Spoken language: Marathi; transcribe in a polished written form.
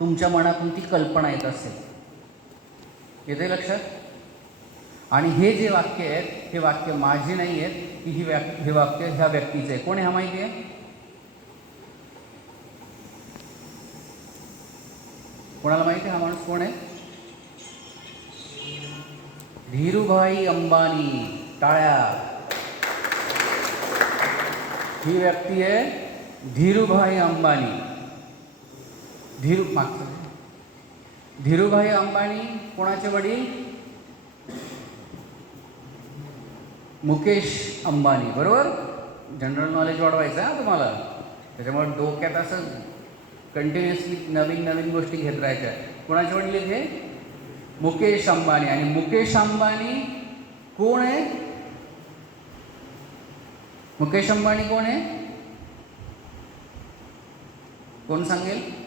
तुमच्या मनातून ती कल्पना येत असेल. येते लक्षात? आणि हे जे वाक्य आहेत हे वाक्य माझी नाही आहेत की हे वाक्य ह्या व्यक्तीचं आहे. कोण आहे हा माहिती आहे? कोणाला माहिती आहे हा माणूस कोण आहे? धीरूभाई अंबानी. टाळ्या. ही व्यक्ती आहे धीरूभाई अंबानी. धीरूभाई अंबानी कोणाचे वडील? मुकेश अंबानी. बरोबर? जनरल नॉलेज वाढवायचं आहे तुम्हाला, त्याच्यामुळे डोक्यात असं कंटिन्युअसली नवीन नवीन गोष्टी घेत राहायच्या. कोणाचे वडील आहेत हे? मुकेश अंबानी. आणि मुकेश अंबानी कोण आहे? मुकेश अंबानी कोण आहे? कोण सांगेल?